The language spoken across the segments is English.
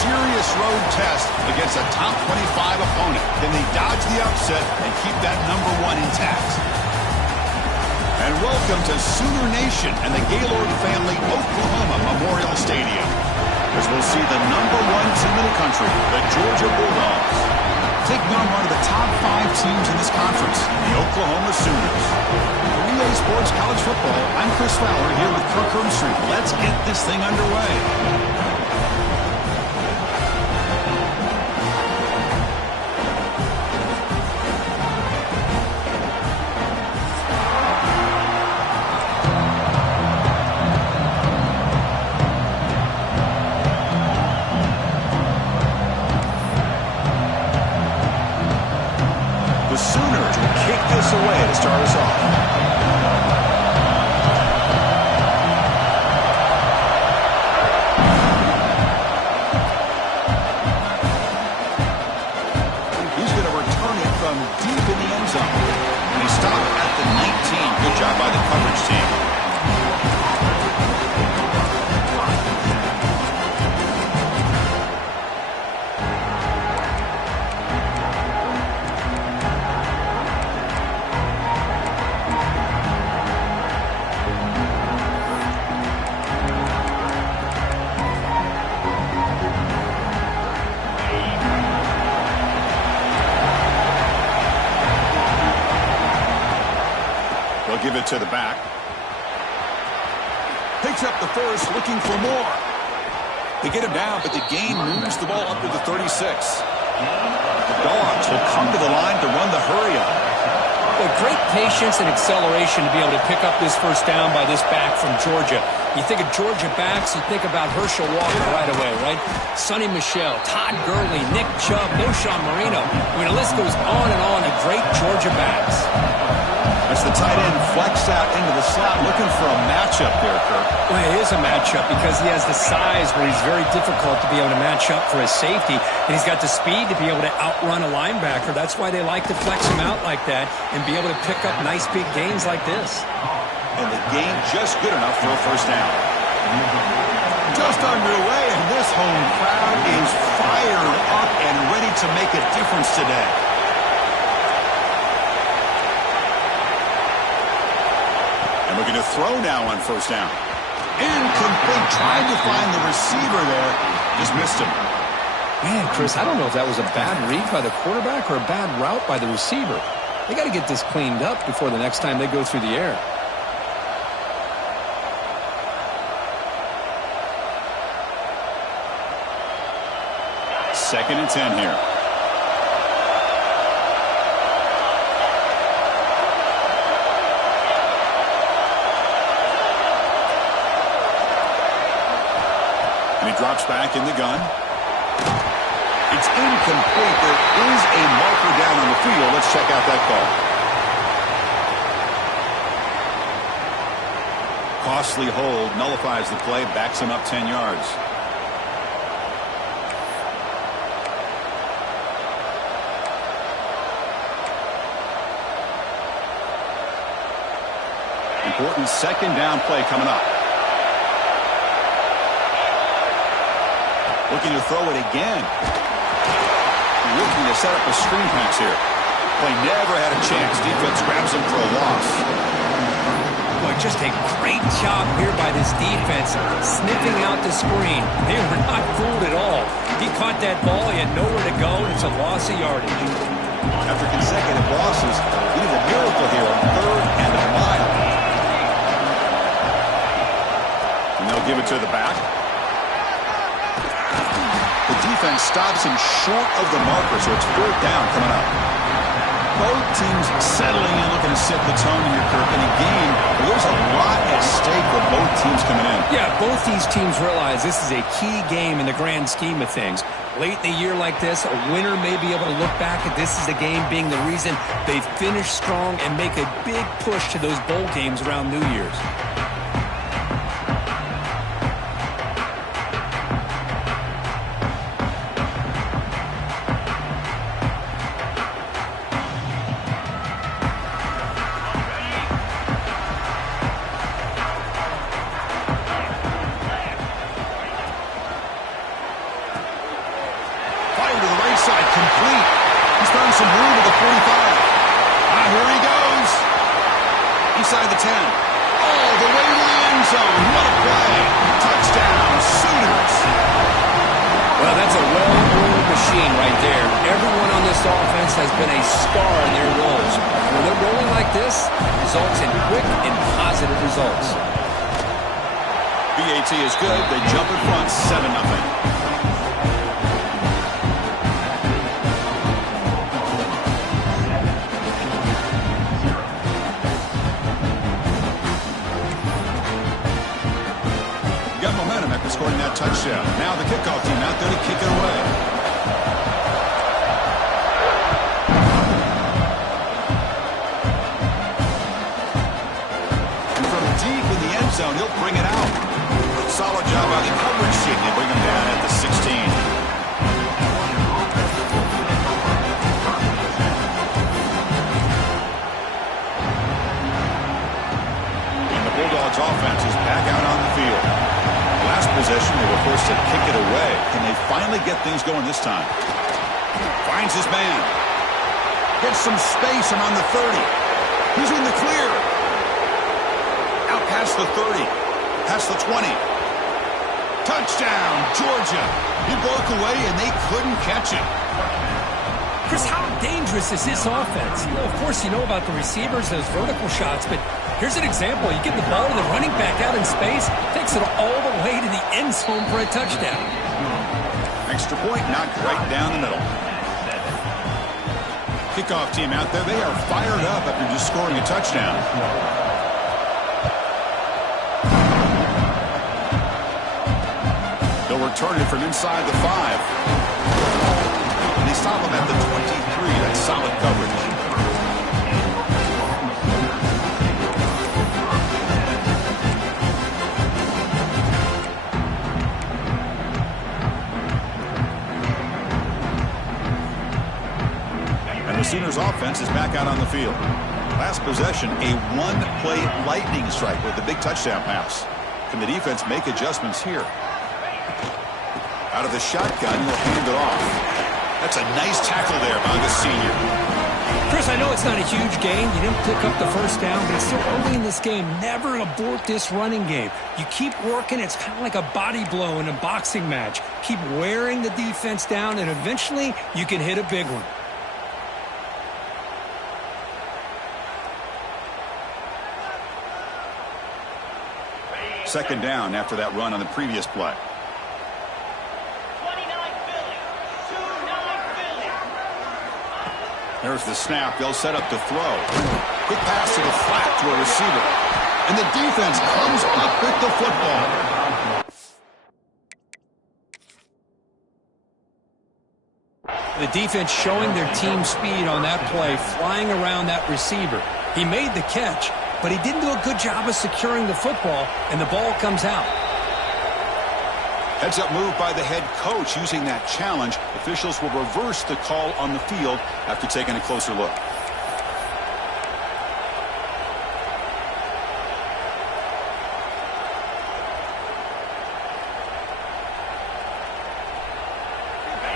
serious road test against a top 25 opponent. Can they dodge the upset and keep that #1 intact? And welcome to Sooner Nation and the Gaylord Family Oklahoma Memorial Stadium, as we'll see the #1 team in the country, the Georgia Bulldogs, taking on one of the top 5 teams in this conference, the Oklahoma Sooners. For Relay Sports College Football, I'm Chris Fowler here with Kirk Herbstreit. Let's get this thing underway. Away to start us off. He's going to return it from deep in the end zone. And he stopped at the 19. Good job by the coverage team. Give it to the back. Picks up the first, looking for more. They get him down, but the gain moves the ball up to the 36. The Dogs will come to the line to run the hurry up. Well, great patience and acceleration to be able to pick up this first down by this back from Georgia. You think of Georgia backs, you think about Herschel Walker right away, right? Sonny Michel, Todd Gurley, Nick Chubb, Knowshon Moreno. I mean, the list goes on and on of great Georgia backs. As the tight end flex out into the slot, looking for a matchup there, Kirk. Well, it is a matchup because he has the size where he's very difficult to be able to match up for his safety, and he's got the speed to be able to outrun a linebacker. That's why they like to flex him out like that and be able to pick up nice big gains like this. And the gain just good enough for a first down. Just underway, and this home crowd is fired up and ready to make a difference today. And looking to throw now on first down. Incomplete. Tried to find the receiver there. Just missed him. Man, Chris, I don't know if that was a bad read by the quarterback or a bad route by the receiver. They got to get this cleaned up before the next time they go through the air. Second and 10 here. And he drops back in the gun. It's incomplete. There is a marker down on the field. Let's check out that call. Costly hold nullifies the play, backs him up 10 yards. Important second down play coming up. Looking to throw it again. Looking to set up a screen pass here. Play never had a chance. Defense grabs him for a loss. Boy, just a great job here by this defense, sniffing out the screen. They were not fooled at all. He caught that ball. He had nowhere to go, and it's a loss of yardage. After consecutive losses, we need a miracle here on 3rd and a mile. And they'll give it to the back. The defense stops him short of the marker, so it's 4th down coming up. Both teams settling in, looking to set the tone here, Kirk. In a game where there's a lot at stake with both teams coming in. Yeah, both these teams realize this is a key game in the grand scheme of things. Late in the year like this, a winner may be able to look back at this as a game being the reason they finish strong and make a big push to those bowl games around New Year's. outside, complete. He's found some room at the 45. Here he goes. Inside the 10. All the way to the end zone. What a play. Touchdown, Sooners. Well, that's a well-oiled machine right there. Everyone on this offense has been a star in their roles. When they're rolling like this, it results in quick and positive results. BAT is good. They jump in front, 7-0. Scoring that touchdown. Now the kickoff team out there to kick it away. And from deep in the end zone, he'll bring it out. Solid job by the coverage team. They bring him down at the 16. And the Bulldogs offense is back out on the field. Last possession, they were forced to kick it away. Can they finally get things going this time? Finds his man. Gets some space and on the 30. He's in the clear. Out past the 30. Past the 20. Touchdown, Georgia. He broke away and they couldn't catch him. Chris, how dangerous is this offense? Of course, you know about the receivers, those vertical shots, but here's an example. You get the ball to the running back out in space, takes it all the way to the end zone for a touchdown. Extra point knocked right down the middle. Kickoff team out there, they are fired up after just scoring a touchdown. They'll return it from inside the 5. And they stop him at the 23. That's solid coverage. The Sooners offense is back out on the field. Last possession, a one-play lightning strike with the big touchdown pass. Can the defense make adjustments here? Out of the shotgun, he'll hand it off. That's a nice tackle there by the senior. Chris, I know it's not a huge gain. You didn't pick up the first down, but it's still early in this game. Never abort this running game. You keep working. It's kind of like a body blow in a boxing match. Keep wearing the defense down, and eventually you can hit a big one. Second down after that run on the previous play. There's the snap. They'll set up to throw. Quick pass to the flat to a receiver. And the defense comes up with the football. The defense showing their team speed on that play, flying around that receiver. He made the catch, but he didn't do a good job of securing the football, and the ball comes out. Heads-up move by the head coach using that challenge. Officials will reverse the call on the field after taking a closer look.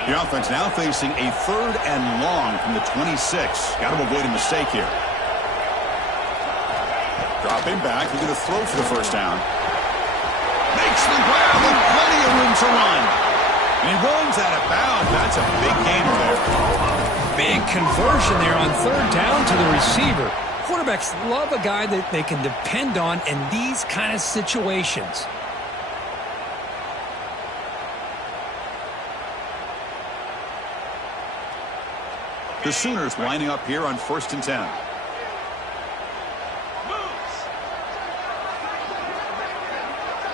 The offense now facing a 3rd and long from the 26. Got to avoid a mistake here. Dropping back, looking to throw for the first down. Makes the grab with plenty of room to run. And he runs out of bounds. That's a big gain there. Big conversion there on 3rd down to the receiver. Quarterbacks love a guy that they can depend on in these kind of situations. The Sooners lining up here on 1st and 10.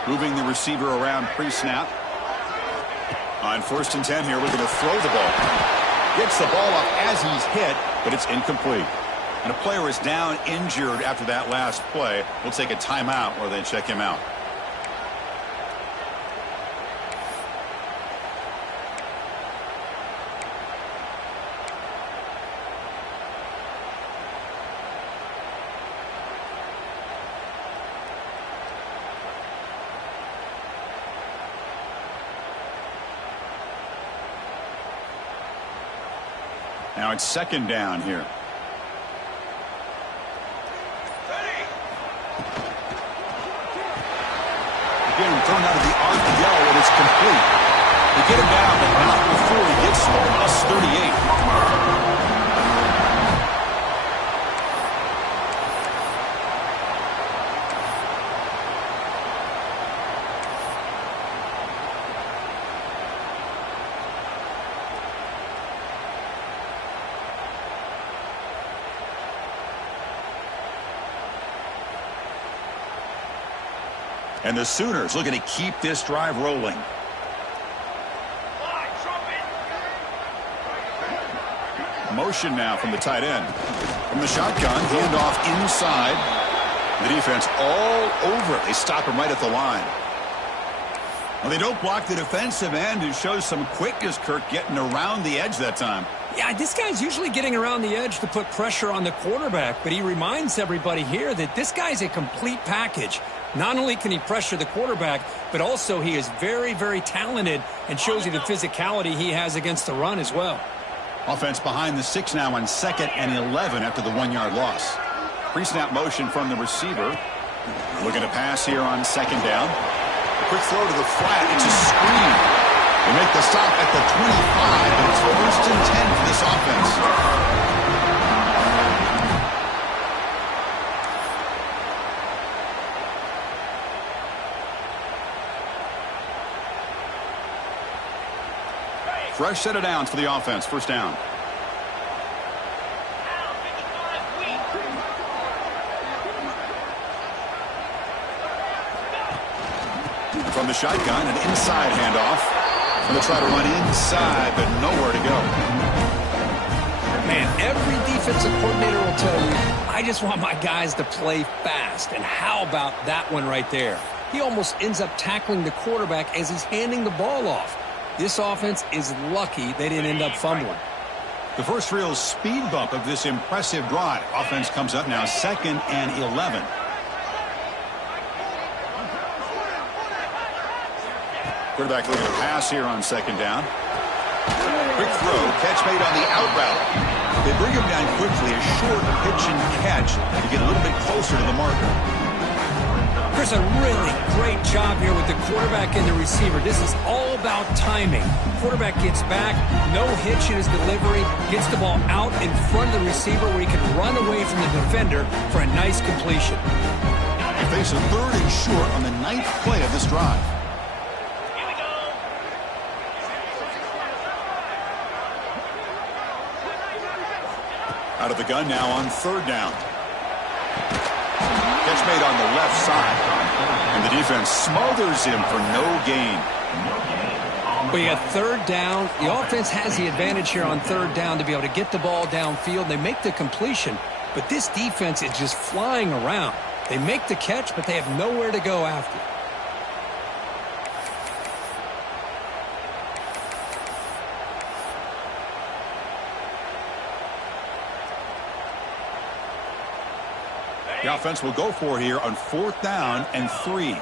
Moving the receiver around pre-snap. On 1st and 10 here, we're going to throw the ball. Gets the ball up as he's hit, but it's incomplete. And a player is down injured after that last play. We'll take a timeout or then check him out. Now it's second down here. Again, thrown out of the RPO, and it's complete. They get him down, but not before he gets to the loss 38. And the Sooners looking to keep this drive rolling. Motion now from the tight end. From the shotgun, handoff inside. The defense all over it. They stop him right at the line. Well, they don't block the defensive end, who shows some quickness, Kirk, getting around the edge that time. Yeah, this guy's usually getting around the edge to put pressure on the quarterback, but he reminds everybody here that this guy's a complete package. Not only can he pressure the quarterback, but also he is very, very talented and shows you the physicality he has against the run as well. Offense behind the 6 now on 2nd and 11 after the 1-yard loss. Pre-snap motion from the receiver. Looking to pass here on 2nd down. A quick throw to the flat. It's a screen. They make the stop at the 25, and it's 1st and 10 for this offense. Fresh set of downs for the offense. 1st down. From the shotgun, an inside handoff. Going to try to run inside, but nowhere to go. Man, every defensive coordinator will tell you, I just want my guys to play fast. And how about that one right there? He almost ends up tackling the quarterback as he's handing the ball off. This offense is lucky they didn't end up fumbling. The first real speed bump of this impressive drive. Offense comes up now 2nd and 11. Quarterback looking to pass here on 2nd down. Quick throw, catch made on the out route. They bring him down quickly, a short pitch and catch to get a little bit closer to the marker. Chris, a really great job here with the quarterback and the receiver. This is all about timing. Quarterback gets back, no hitch in his delivery, gets the ball out in front of the receiver where he can run away from the defender for a nice completion. They face a 3rd and short on the 9th play of this drive. Here we go. Out of the gun now on 3rd down. Catch made on the left side. And the defense smothers him for no gain. Well, you got 3rd down. The offense has the advantage here on 3rd down to be able to get the ball downfield. They make the completion, but this defense is just flying around. They make the catch, but they have nowhere to go after. The offense will go for it here on 4th down and 3.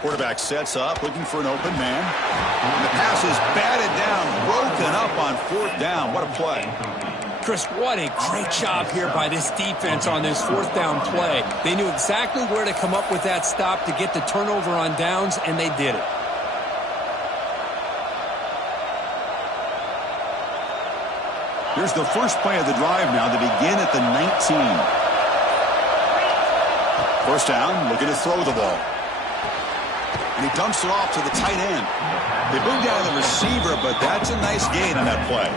Quarterback sets up, looking for an open man. And the pass is batted down, broken up on 4th down. What a play. Chris, what a great job here by this defense on this 4th down play. They knew exactly where to come up with that stop to get the turnover on downs, and they did it. Here's the first play of the drive now to begin at the 19. 1st down, looking to throw the ball. And he dumps it off to the tight end. They bring down the receiver, but that's a nice gain on that play.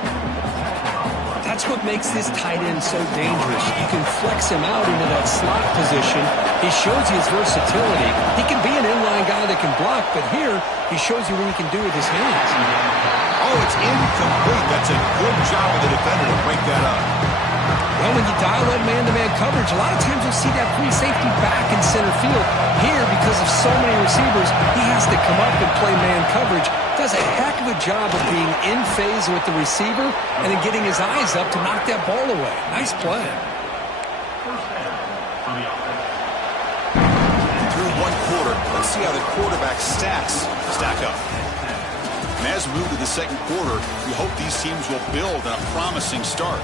That's what makes this tight end so dangerous. You can flex him out into that slot position. He shows you his versatility. He can be an inline guy that can block, but here he shows you what he can do with his hands. Oh, it's incomplete. That's a good job of the defender to break that up. Well, when you dial up man-to-man coverage, a lot of times you'll see that free safety back in center field. Here, because of so many receivers, he has to come up and play man coverage. Does a heck of a job of being in phase with the receiver and then getting his eyes up to knock that ball away. Nice play. Through one quarter. Let's see how the quarterback stack up. And as we move to the second quarter, we hope these teams will build on a promising start.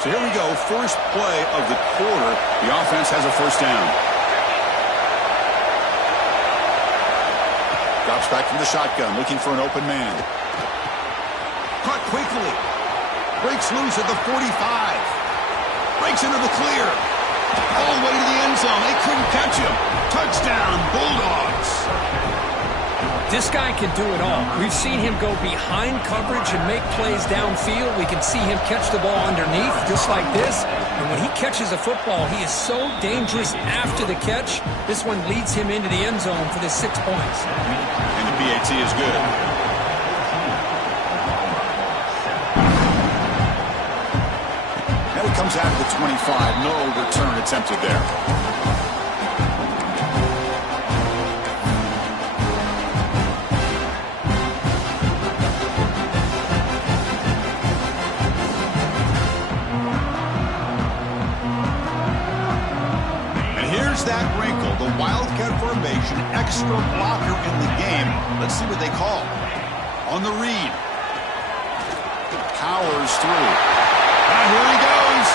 So here we go, first play of the quarter. The offense has a first down. Drops back from the shotgun, looking for an open man. Caught quickly. Breaks loose at the 45. Breaks into the clear. All the way to the end zone. They couldn't catch him. Touchdown, Bulldogs. This guy can do it all. We've seen him go behind coverage and make plays downfield. We can see him catch the ball underneath, just like this. And when he catches a football, he is so dangerous after the catch. This one leads him into the end zone for the 6 points. And the PAT is good. Now he comes out of the 25. No return attempted there. That wrinkle, the Wildcat formation, extra blocker in the game. Let's see what they call. On the read. Powers through. And here he goes.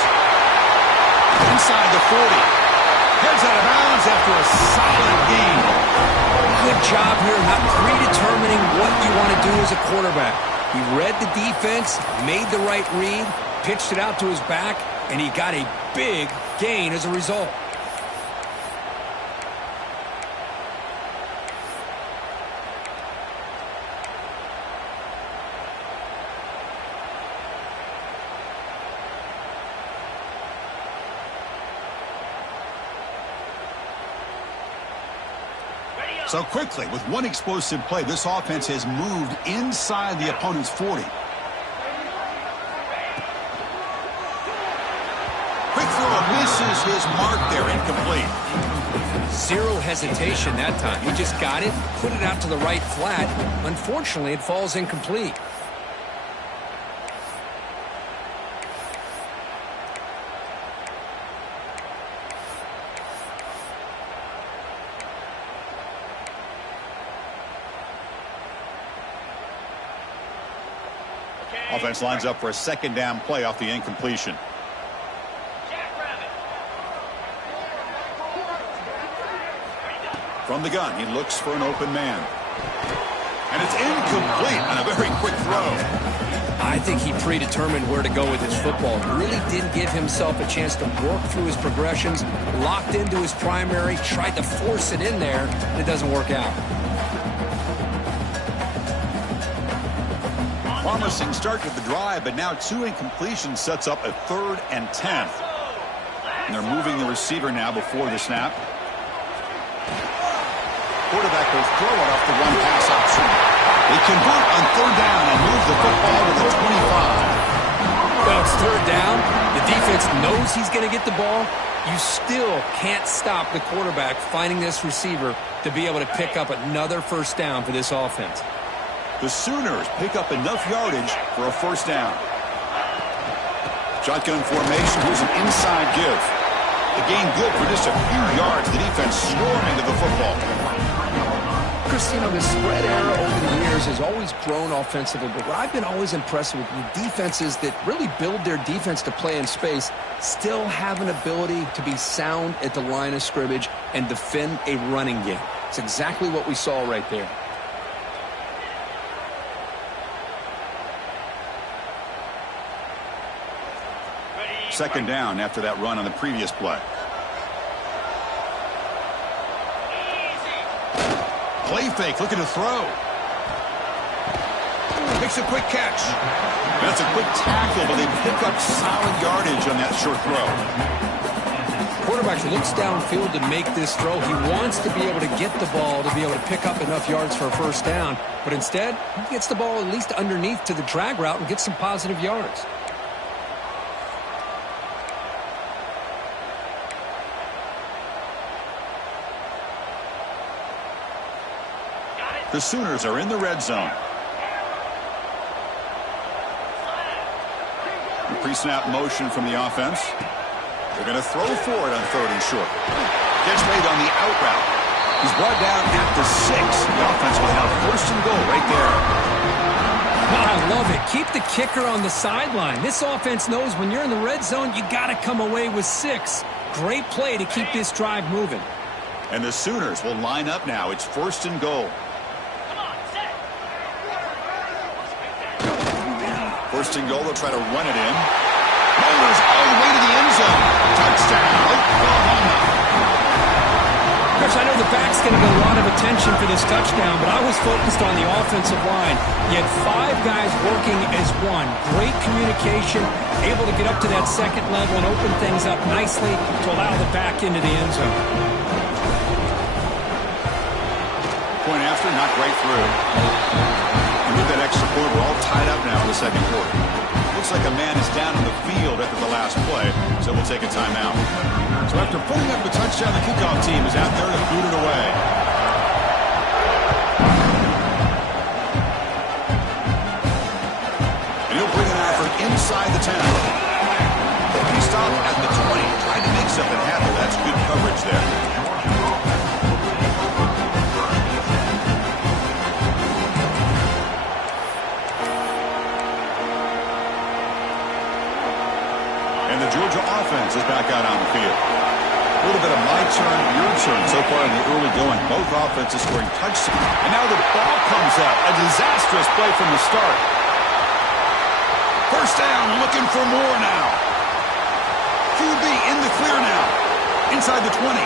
Inside the 40. Heads out of bounds after a solid gain. Good job here, not predetermining what you want to do as a quarterback. He read the defense, made the right read, pitched it out to his back, and he got a big gain as a result. So quickly, with one explosive play, this offense has moved inside the opponent's 40. Quick throw misses his mark there, incomplete. Zero hesitation that time. He just got it, put it out to the right flat. Unfortunately, it falls incomplete. Offense lines up for a second down play off the incompletion. From the gun, he looks for an open man. And it's incomplete on a very quick throw. I think he predetermined where to go with his football. Really didn't give himself a chance to work through his progressions, locked into his primary, tried to force it in there, and it doesn't work out. Promising start to the drive, but now two incompletions sets up a 3rd and 10. And they're moving the receiver now before the snap. Quarterback will throw it off the one pass option. They convert on 3rd down and move the football to the 25. Well, it's 3rd down. The defense knows he's going to get the ball. You still can't stop the quarterback finding this receiver to be able to pick up another first down for this offense. The Sooners pick up enough yardage for a first down. Shotgun formation. Here's an inside give. The gain good for just a few yards. The defense swarming to the football. Chris, you know, the spread era over the years has always grown offensively, but what I've been always impressed with defenses that really build their defense to play in space still have an ability to be sound at the line of scrimmage and defend a running game. It's exactly what we saw right there. Second down after that run on the previous play. Play fake, looking to throw. Makes a quick catch. That's a quick tackle, but they pick up solid yardage on that short throw. Quarterback looks downfield to make this throw. He wants to be able to get the ball to be able to pick up enough yards for a first down, but instead, he gets the ball at least underneath to the drag route and gets some positive yards. The Sooners are in the red zone. Pre-snap motion from the offense. They're going to throw for it on 3rd and short. Gets made on the out route. He's brought down at the 6. The offense will have 1st and goal right there. I love it. Keep the kicker on the sideline. This offense knows when you're in the red zone, you got to come away with 6. Great play to keep this drive moving. And the Sooners will line up now. It's 1st and goal. Come on, set. 1st and goal. They'll try to run it in. Rolls all the way to the end zone. Touchdown, Oklahoma. Chris, I know the back's going to get a lot of attention for this touchdown, but I was focused on the offensive line. You had 5 guys working as one. Great communication, able to get up to that 2nd level and open things up nicely to allow the back into the end zone. Point after, knocked right through. And with that extra point, we're all tied up now in the 2nd quarter. Looks like a man is down on the field after the last play, so we'll take a timeout. So after putting up a touchdown, the kickoff team is out there to boot it away. And he'll bring it out from inside the 10. He stopped at the 20, trying to make something happen. That's good coverage there. Georgia offense is back out on the field. A little bit of my turn, your turn so far in the early going. Both offenses scoring touchdowns. And now the ball comes out. A disastrous play from the start. 1st down, looking for more now. QB in the clear now. Inside the 20.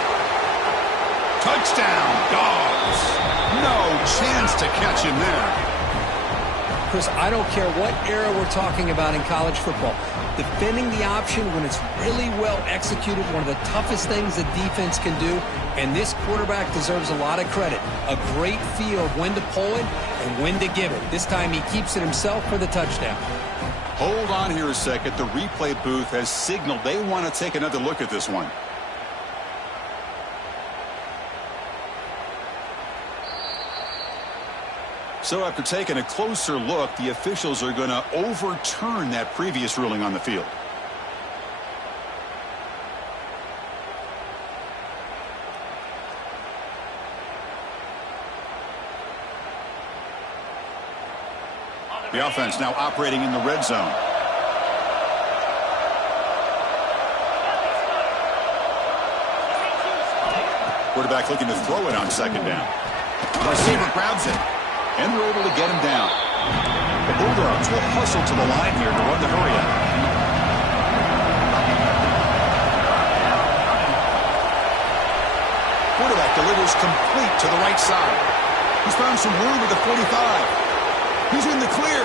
Touchdown, Dogs. No chance to catch him there. Chris, I don't care what era we're talking about in college football. Defending the option when it's really well executed, one of the toughest things the defense can do, and this quarterback deserves a lot of credit. A great feel of when to pull it and when to give it. This time he keeps it himself for the touchdown. Hold on here a second. The replay booth has signaled they want to take another look at this one. So after taking a closer look, the officials are going to overturn that previous ruling on the field. The offense now operating in the red zone. Quarterback looking to throw it on 2nd down. The receiver grabs it. And they're able to get him down. The Bulldogs will hustle to the line here to run the hurry up. Quarterback delivers complete to the right side. He's found some room at the 45. He's in the clear.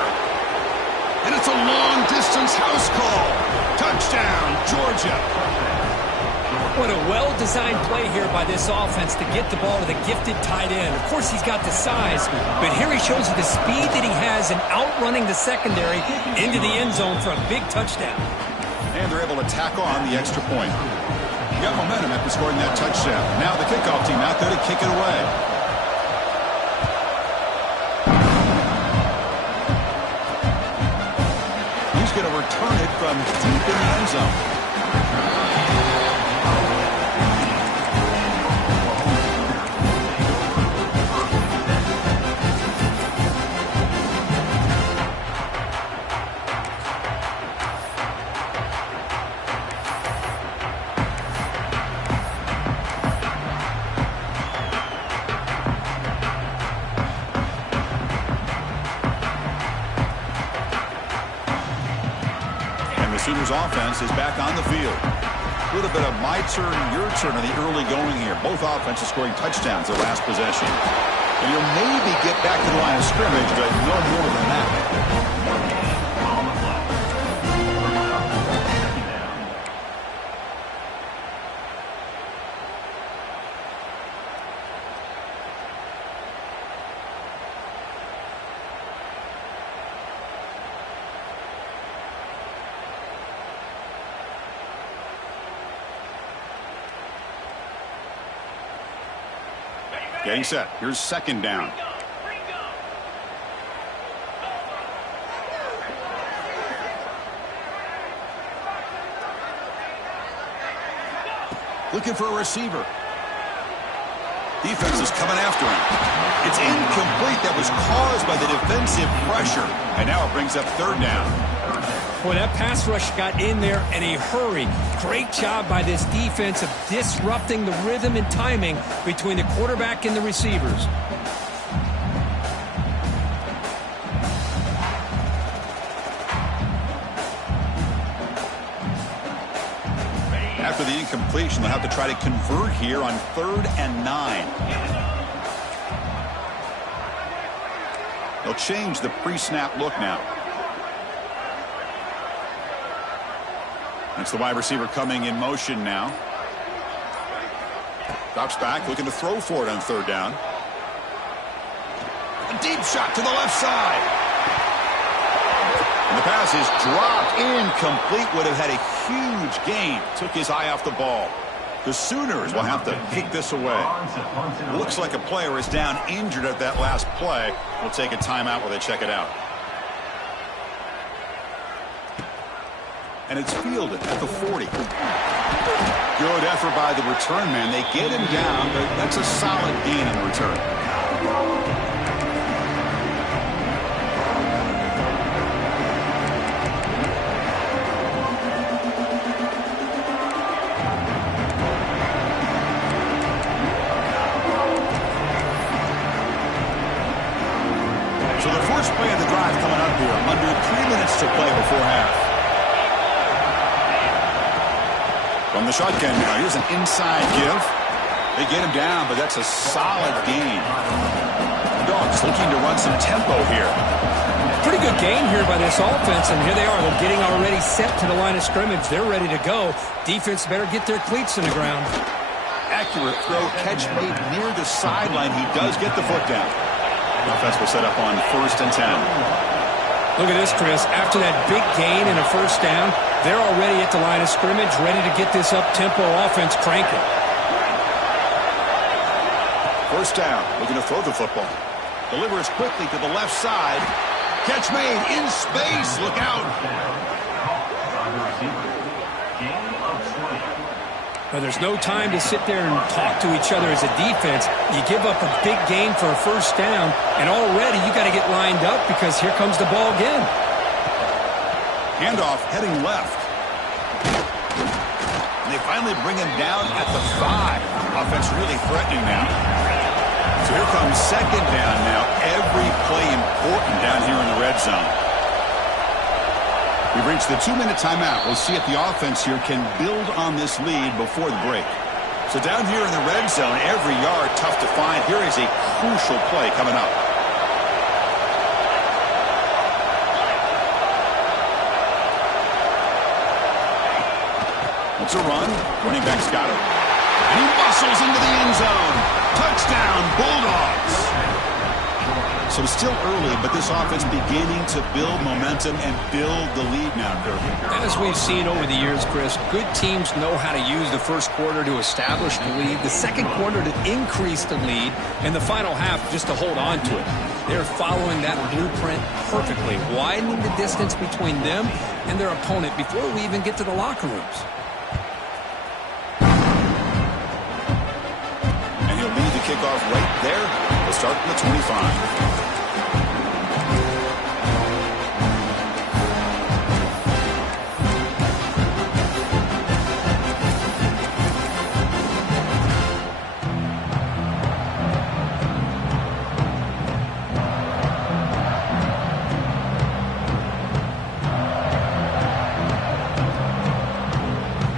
And it's a long-distance house call. Touchdown, Georgia. What a well-designed play here by this offense to get the ball to the gifted tight end. Of course, he's got the size, but here he shows you the speed that he has in outrunning the secondary into the end zone for a big touchdown. And they're able to tack on the extra point. You got momentum after scoring that touchdown. Now the kickoff team out there to kick it away. He's going to return it from deep in the end zone. Sooners offense is back on the field. A little bit of my turn, your turn in the early going here. Both offenses scoring touchdowns their last possession. And you'll maybe get back to the line of scrimmage, but no more than that. Getting set. Here's 2nd down. Looking for a receiver. Defense is coming after him. It's incomplete. That was caused by the defensive pressure. And now it brings up third down. Boy, that pass rush got in there in a hurry. Great job by this defense of disrupting the rhythm and timing between the quarterback and the receivers. After the incompletion, they'll have to try to convert here on 3rd and 9. They'll change the pre-snap look now. It's the wide receiver coming in motion now. Drops back, looking to throw for it on 3rd down. A deep shot to the left side. And the pass is dropped. Incomplete. Would have had a huge gain. Took his eye off the ball. The Sooners will have to kick this away. Looks like a player is down injured at that last play. We'll take a timeout while they check it out. And it's fielded at the 40. Good effort by the return man. They get him down, but that's a solid gain in the return. So the first play of the drive coming up here. Under 3 minutes to play before half. From the shotgun now, here's an inside give. They get him down, but that's a solid gain. Dogs looking to run some tempo here. Pretty good gain here by this offense, and here they are. They're getting already set to the line of scrimmage. They're ready to go. Defense better get their cleats in the ground. Accurate throw, catch made near the sideline. He does get the foot down. The offense will set up on 1st and 10. Look at this, Chris. After that big gain and a first down, they're already at the line of scrimmage, ready to get this up-tempo offense cranking. First down, looking to throw the football. Delivers quickly to the left side. Catch made in space. Look out. Well, there's no time to sit there and talk to each other as a defense. You give up a big gain for a first down, and already you got to get lined up because here comes the ball again. Handoff heading left. And they finally bring him down at the 5. Offense really threatening now. So here comes 2nd down now. Every play important down here in the red zone. We've reached the 2-minute timeout. We'll see if the offense here can build on this lead before the break. So down here in the red zone, every yard tough to find. Here is a crucial play coming up. It's a run. Running back's got it. And he muscles into the end zone. Touchdown, Bulldogs. So still early, but this offense beginning to build momentum and build the lead now, Kirby. As we've seen over the years, Chris, good teams know how to use the first quarter to establish the lead, the second quarter to increase the lead, and the final half just to hold on to it. They're following that blueprint perfectly, widening the distance between them and their opponent before we even get to the locker rooms. And he'll lead the kickoff right there. We'll start from the 25.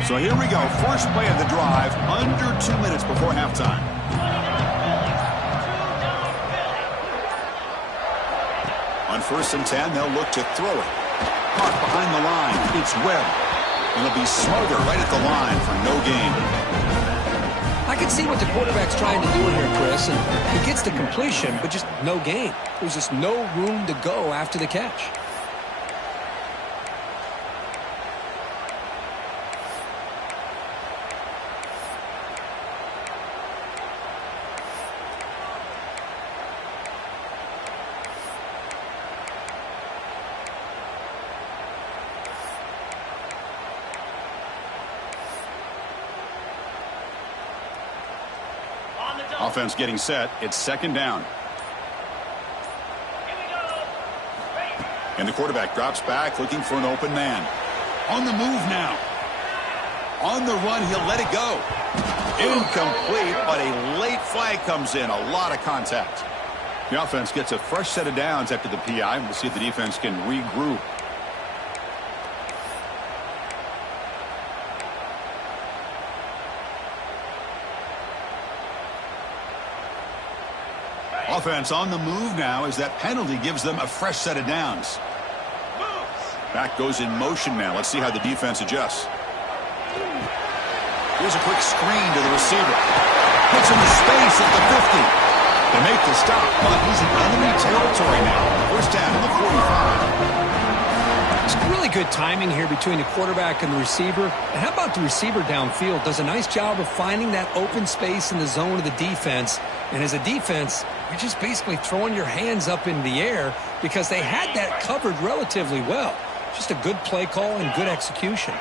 So here we go. First play of the drive, under 2 minutes before halftime. On 1st and 10, they'll look to throw it. Caught behind the line. It's Webb. And they'll be smothered right at the line for no gain. I can see what the quarterback's trying to do here, Chris, and he gets the completion, but just no gain. There's just no room to go after the catch. Offense getting set. It's second down. And the quarterback drops back looking for an open man. On the move now. On the run, he'll let it go. Incomplete, but a late flag comes in. A lot of contact. The offense gets a fresh set of downs after the PI. We'll see if the defense can regroup. Offense on the move now as that penalty gives them a fresh set of downs. Back goes in motion now. Let's see how the defense adjusts. Here's a quick screen to the receiver. Puts him in space at the 50. They make the stop, but he's in enemy territory now. First down at the 45. It's really good timing here between the quarterback and the receiver. And how about the receiver downfield? Does a nice job of finding that open space in the zone of the defense. And as a defense, you're just basically throwing your hands up in the air because they had that covered relatively well. Just a good play call and good execution.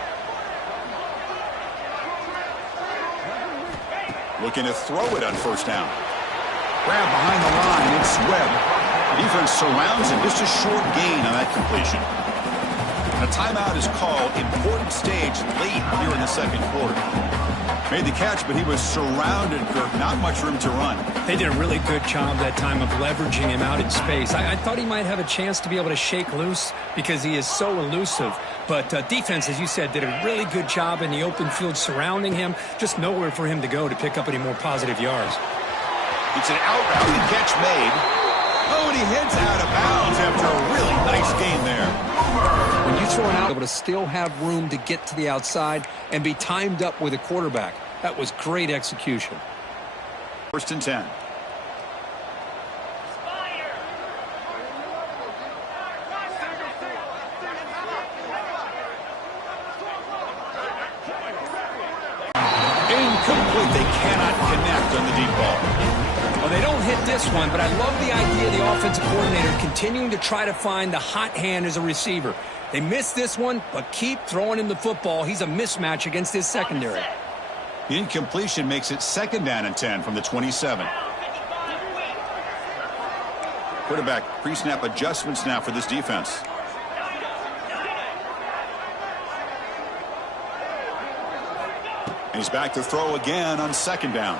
Looking to throw it on first down. Grab behind the line. It's Webb. The defense surrounds him. Just a short gain on that completion. And a timeout is called. Important stage late here in the second quarter. Made the catch, but he was surrounded, Kirk. Not much room to run. They did a really good job that time of leveraging him out in space. I thought he might have a chance to be able to shake loose because he is so elusive. But defense, as you said, did a really good job in the open field surrounding him. Just nowhere for him to go to pick up any more positive yards. It's an out route. The catch made. Oh, and he heads out of bounds after a really nice gain there. When you throw an out, able to still have room to get to the outside and be timed up with a quarterback. That was great execution. First and 10. Incomplete. They cannot connect on the deep ball. Well, they don't hit this one, but I love the idea of the offensive coordinator continuing to try to find the hot hand as a receiver. They missed this one, but keep throwing him the football. He's a mismatch against his secondary. The incompletion makes it second down and 10 from the 27. Quarterback pre-snap adjustments now for this defense. And he's back to throw again on second down.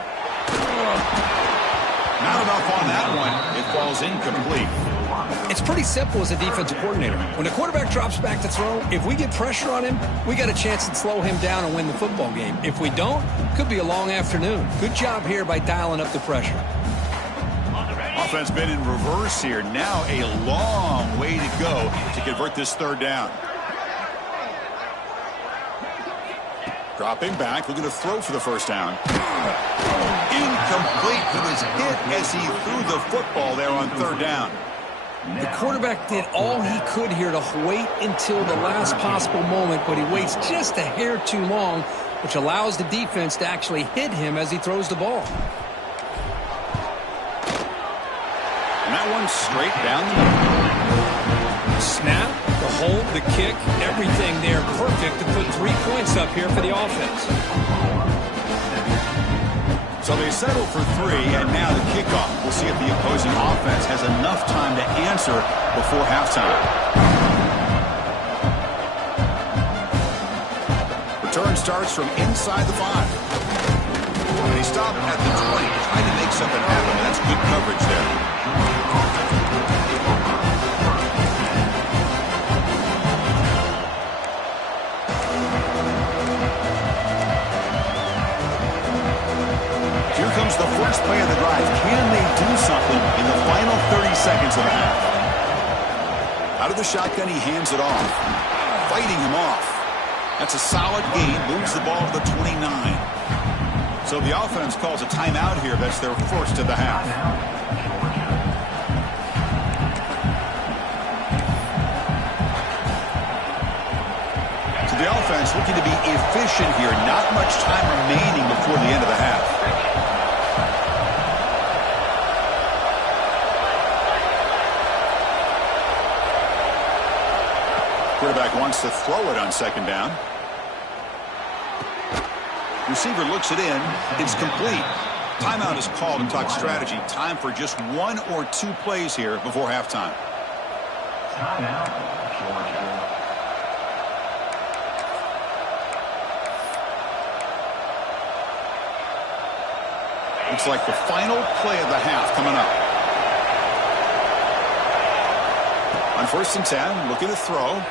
Not enough on that one. It falls incomplete. It's pretty simple as a defensive coordinator. When the quarterback drops back to throw, if we get pressure on him, we got a chance to slow him down and win the football game. If we don't, could be a long afternoon. Good job here by dialing up the pressure. Offense been in reverse here. Now a long way to go to convert this third down. Dropping back, looking to throw for the first down. Incomplete. He was hit as he threw the football there on third down. The quarterback did all he could here to wait until the last possible moment, but he waits just a hair too long, which allows the defense to actually hit him as he throws the ball. And that one's straight down the middle. Snap, the hold, the kick, everything there perfect to put 3 points up here for the offense. So they settle for 3, and now the kickoff. We'll see if the opposing offense has enough time to answer before halftime. Return starts from inside the 5. And he stopped at the 20, trying to make something happen. That's good coverage there. Here comes the first play of the drive. Can they do something in the final 30 seconds of the half? Out of the shotgun, he hands it off. Fighting him off. That's a solid gain. Moves the ball to the 29. So the offense calls a timeout here. That's their first of the half. So the offense looking to be efficient here. Not much time remaining before the end of the half. Quarterback wants to throw it on second down. Receiver looks it in. It's complete. Timeout is called and talk strategy. Time for just 1 or 2 plays here before halftime. Timeout, Georgia. Looks like the final play of the half coming up. On 1st and 10, looking to throw.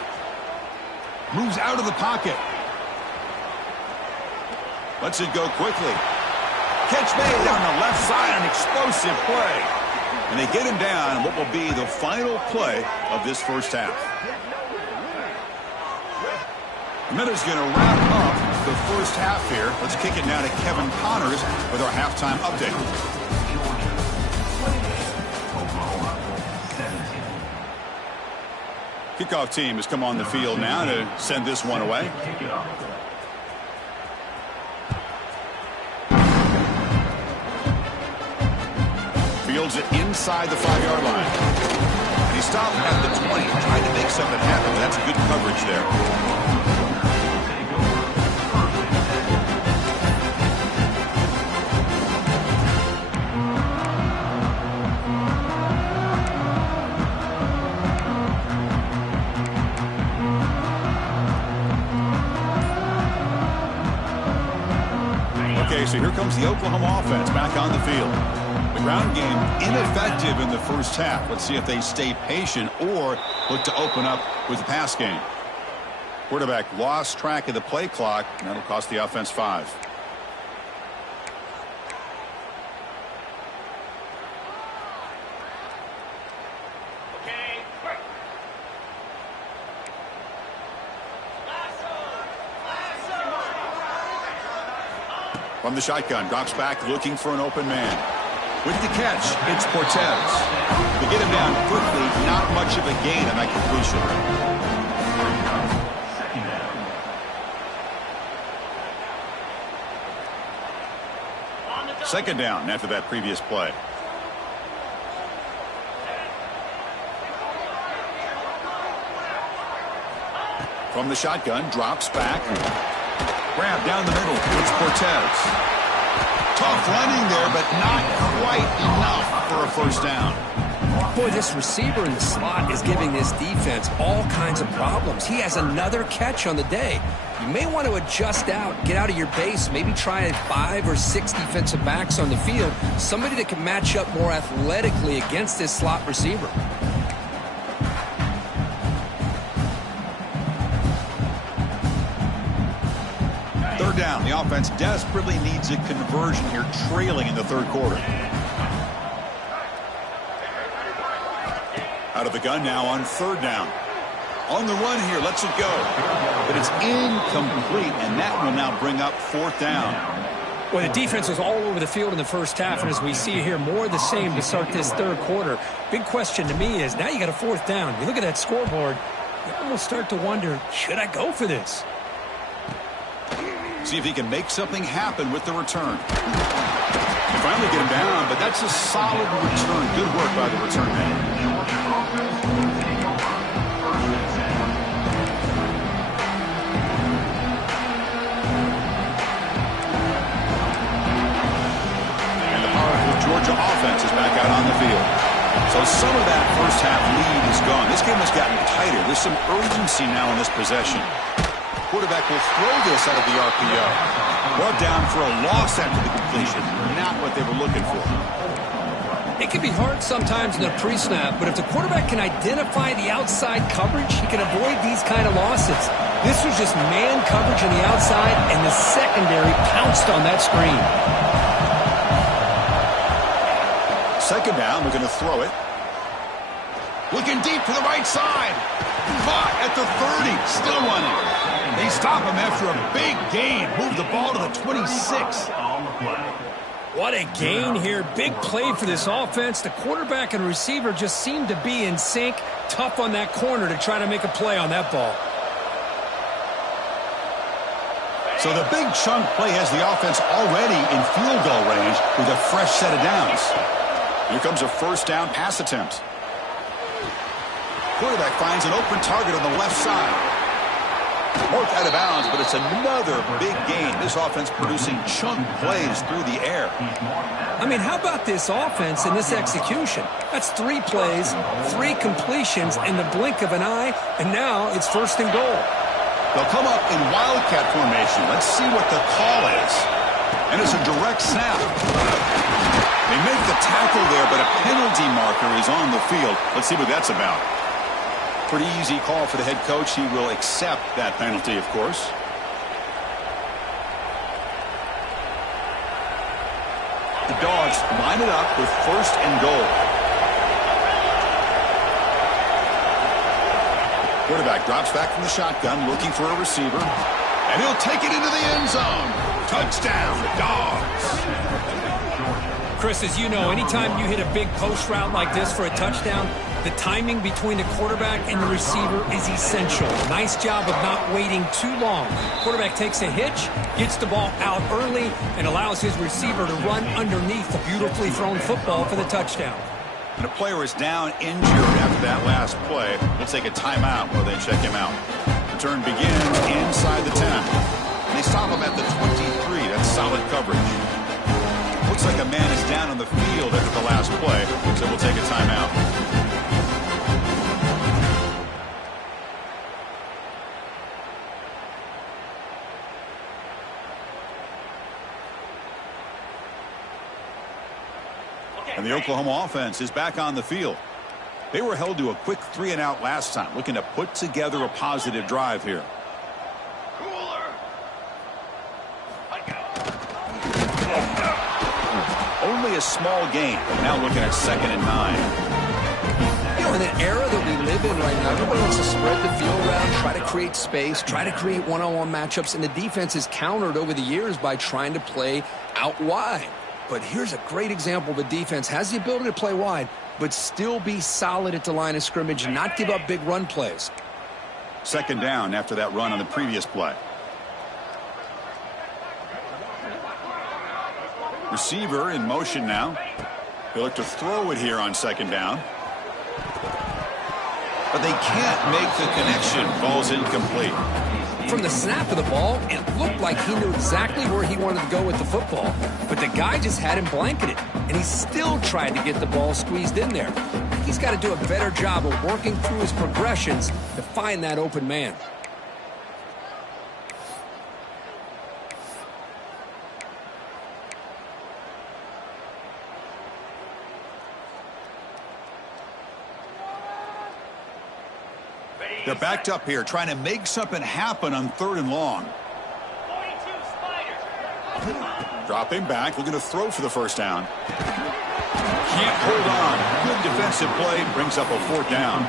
Moves out of the pocket. Lets it go quickly. Catch made down the left side, an explosive play. And they get him down in what will be the final play of this first half. Miller's going to wrap up the first half here. Let's kick it now to Kevin Connors with our halftime update. Kickoff team has come on the field now to send this one away. Fields it inside the 5-yard line. And he stopped at the 20, trying to make something happen. That's good coverage there. Okay, so here comes the Oklahoma offense back on the field. The ground game ineffective in the first half. Let's see if they stay patient or look to open up with the pass game. Quarterback lost track of the play clock, and that'll cost the offense 5. From the shotgun, drops back looking for an open man. With the catch, it's Cortez. They get him down quickly, not much of a gain on that completion. Second down after that previous play. From the shotgun, drops back. Grab down the middle. It's Cortez. Tough running there, but not quite enough for a first down. Boy, this receiver in the slot is giving this defense all kinds of problems. He has another catch on the day. You may want to adjust out, get out of your base, maybe try 5 or 6 defensive backs on the field, somebody that can match up more athletically against this slot receiver. Third down. The offense desperately needs a conversion here, trailing in the third quarter. Out of the gun now on 3rd down. On the run here, lets it go. But it's incomplete, and that will now bring up 4th down. Well, the defense was all over the field in the first half, and as we see here, more of the same to start this third quarter. Big question to me is, now you got a 4th down. You look at that scoreboard, you almost start to wonder, should I go for this? See if he can make something happen with the return. They finally get him down, but that's a solid return. Good work by the return man. And the powerful Georgia offense is back out on the field. So some of that first half lead is gone. This game has gotten tighter. There's some urgency now in this possession. Quarterback will throw this out of the RPO. Brought down for a loss after the completion. Not what they were looking for. It can be hard sometimes in a pre-snap, but if the quarterback can identify the outside coverage, he can avoid these kind of losses. This was just man coverage on the outside, and the secondary pounced on that screen. Second down, we're going to throw it. Looking deep to the right side. Caught at the 30, still running. They stop him after a big gain. Move the ball to the 26. What a gain here. Big play for this offense. The quarterback and receiver just seem to be in sync. Tough on that corner to try to make a play on that ball. So the big chunk play has the offense already in field goal range with a fresh set of downs. Here comes a first down pass attempt. Quarterback finds an open target on the left side. Worked out of bounds, but it's another big gain. This offense producing chunk plays through the air. I mean, how about this offense and this execution? That's 3 plays, 3 completions in the blink of an eye, and now it's 1st and goal. They'll come up in wildcat formation. Let's see what the call is. And it's a direct snap. They make the tackle there, but a penalty marker is on the field. Let's see what that's about. Pretty easy call for the head coach. He will accept that penalty, of course. The Dogs line it up with 1st and goal. Quarterback drops back from the shotgun, looking for a receiver. And he'll take it into the end zone. Touchdown, Dogs. Chris, as you know, anytime you hit a big post route like this for a touchdown, the timing between the quarterback and the receiver is essential. Nice job of not waiting too long. Quarterback takes a hitch, gets the ball out early, and allows his receiver to run underneath the beautifully thrown football for the touchdown. And a player is down injured after that last play. We'll take a timeout while they check him out. Return begins inside the 10. And they stop him at the 23. That's solid coverage. Looks like a man is down on the field after the last play, so we'll take a timeout. And the Oklahoma offense is back on the field. They were held to a quick 3-and-out last time, looking to put together a positive drive here. Only a small gain. Now looking at 2nd and 9. You know, in an era that we live in right now, everybody wants to spread the field around, try to create space, try to create one-on-one matchups, and the defense is countered over the years by trying to play out wide. But here's a great example. The defense has the ability to play wide, but still be solid at the line of scrimmage and not give up big run plays. 2nd down after that run on the previous play. Receiver in motion now. They look to throw it here on 2nd down. But they can't make the connection. Ball's incomplete. From the snap of the ball, it looked like he knew exactly where he wanted to go with the football. But the guy just had him blanketed, and he still tried to get the ball squeezed in there. He's got to do a better job of working through his progressions to find that open man. They're backed up here, trying to make something happen on 3rd and long. Dropping back, looking to throw for the 1st down. Can't hold on. Good defensive play, brings up a 4th down.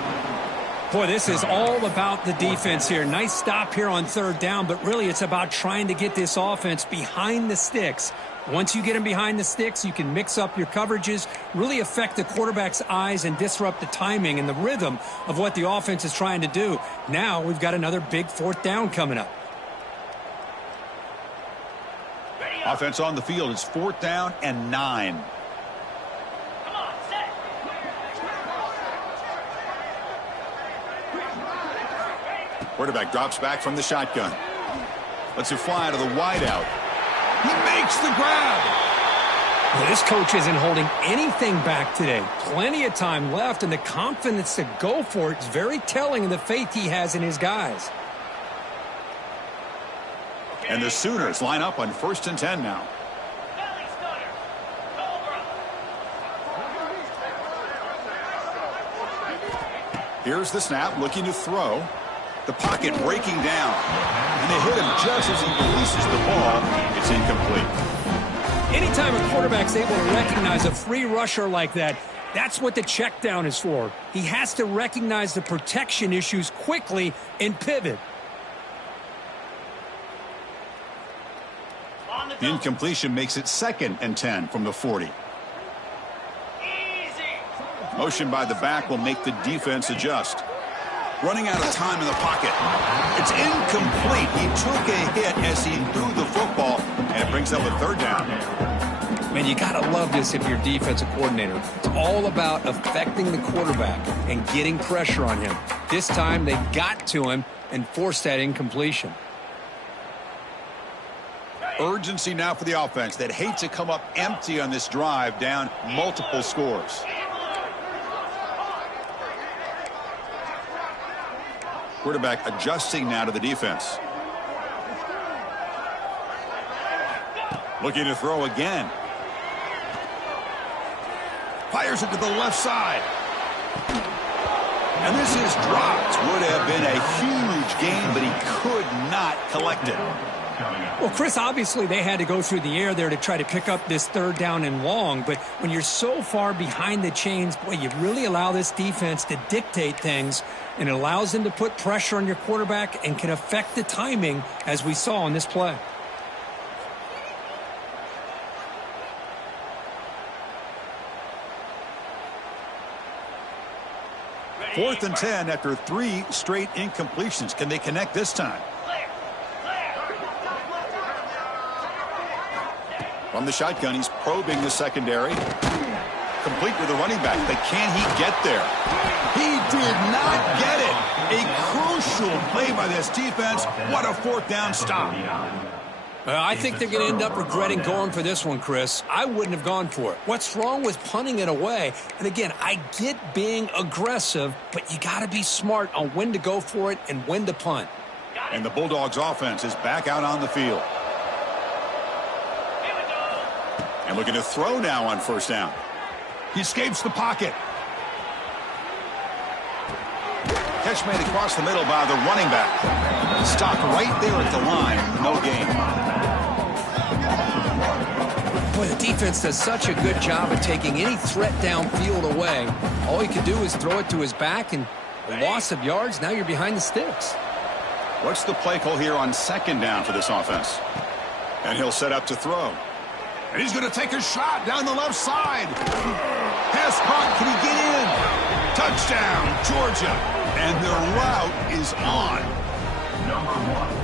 Boy, this is all about the defense here. Nice stop here on 3rd down, but really it's about trying to get this offense behind the sticks. Once you get them behind the sticks, you can mix up your coverages, really affect the quarterback's eyes and disrupt the timing and the rhythm of what the offense is trying to do. Now we've got another big 4th down coming up. Offense on the field. It's 4th down and 9. Quarterback drops back from the shotgun. Lets it fly to the wideout. He makes the grab. Well, this coach isn't holding anything back today. Plenty of time left, and the confidence to go for it is very telling of the faith he has in his guys. And the Sooners line up on 1st and 10 now. Here's the snap, looking to throw. The pocket breaking down. And they hit him just as he releases the ball. It's incomplete. Anytime a quarterback's able to recognize a free rusher like that, that's what the check down is for. He has to recognize the protection issues quickly and pivot. The incompletion makes it 2nd and 10 from the 40. Motion by the back will make the defense adjust. Running out of time in the pocket. It's incomplete. He took a hit as he threw the football, and it brings up a 3rd down. Man, you got to love this if you're defensive coordinator. It's all about affecting the quarterback and getting pressure on him. this time they got to him and forced that incompletion. Urgency now for the offense that hate to come up empty on this drive, down multiple scores. Quarterback adjusting now to the defense. Looking to throw again. Fires it to the left side. And this is dropped. Would have been a huge gain, but he could not collect it. Well, Chris, obviously they had to go through the air there to try to pick up this third down and long, but when you're so far behind the chains, boy, you really allow this defense to dictate things, and it allows them to put pressure on your quarterback and can affect the timing, as we saw on this play. Fourth and 10 after 3 straight incompletions. Can they connect this time? From the shotgun, he's probing the secondary. Complete with the running back, but can he get there? He did not get it. A crucial play by this defense. What a fourth down stop. I think they're going to end up regretting going for this one, Chris. I wouldn't have gone for it. What's wrong with punting it away? And again, I get being aggressive, but you got to be smart on when to go for it and when to punt. And the Bulldogs offense is back out on the field. And looking to throw now on first down. He escapes the pocket. Catch made across the middle by the running back. Stopped right there at the line. No gain. Boy, the defense does such a good job of taking any threat downfield away. All he could do is throw it to his back, and a loss of yards, now you're behind the sticks. What's the play call here on second down for this offense? And he'll set up to throw. And he's going to take a shot down the left side. Pass caught. Can he get in? Touchdown, Georgia. And their route is on. Number 1.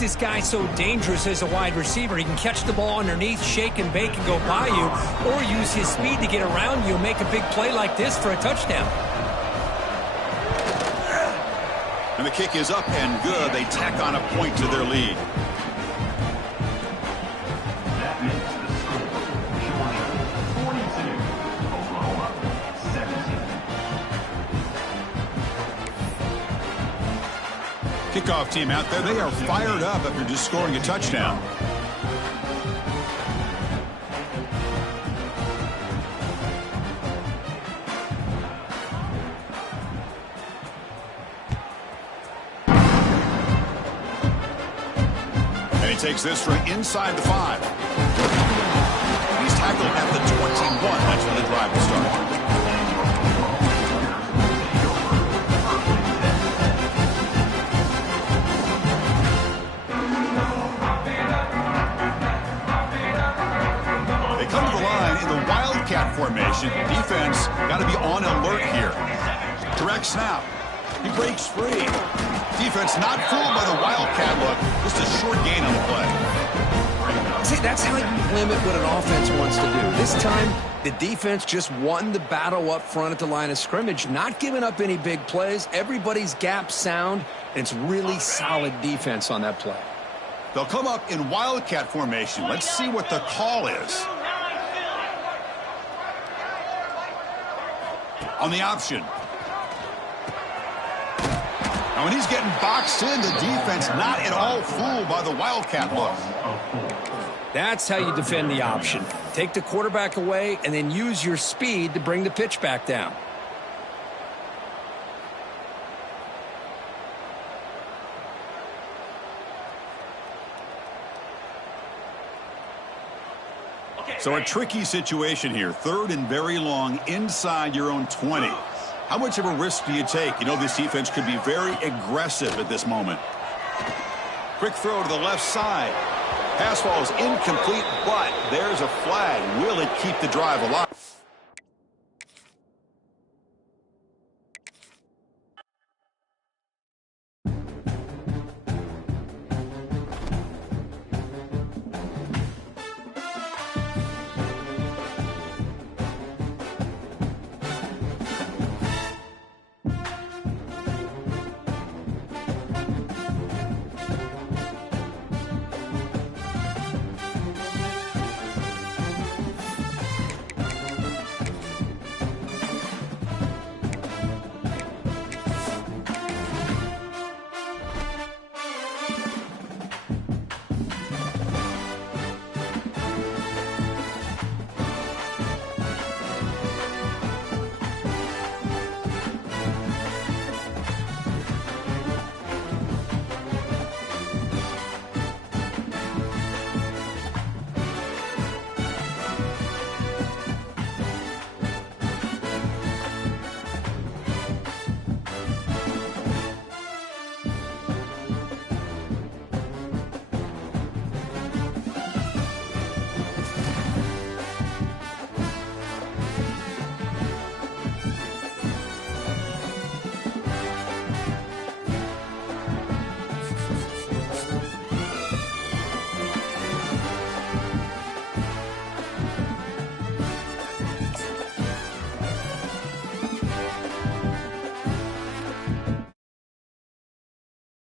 This guy's so dangerous as a wide receiver. He can catch the ball underneath, shake and bake and go by you, or use his speed to get around you and make a big play like this for a touchdown. And the kick is up and good. They tack on a point to their lead. That makes the score. Georgia 42, Oklahoma 17. Kickoff team out there. They are fired up after just scoring a touchdown. And he takes this from inside the 5. He's tackled at the 21. That's when the drive will start. Formation. Defense got to be on alert here. Direct snap. He breaks free. Defense not fooled by the Wildcat look. Just a short gain on the play. See, that's how you limit what an offense wants to do. This time, the defense just won the battle up front at the line of scrimmage, not giving up any big plays. Everybody's gap sound, and it's really solid defense on that play. They'll come up in Wildcat formation. Let's see what the call is. On the option. Now when he's getting boxed in, the defense not at all fooled by the Wildcat look. That's how you defend the option. Take the quarterback away and then use your speed to bring the pitch back down. So a tricky situation here. Third and very long inside your own 20. How much of a risk do you take? You know this defense could be very aggressive at this moment. Quick throw to the left side. Pass ball is incomplete, but there's a flag. Will it keep the drive alive?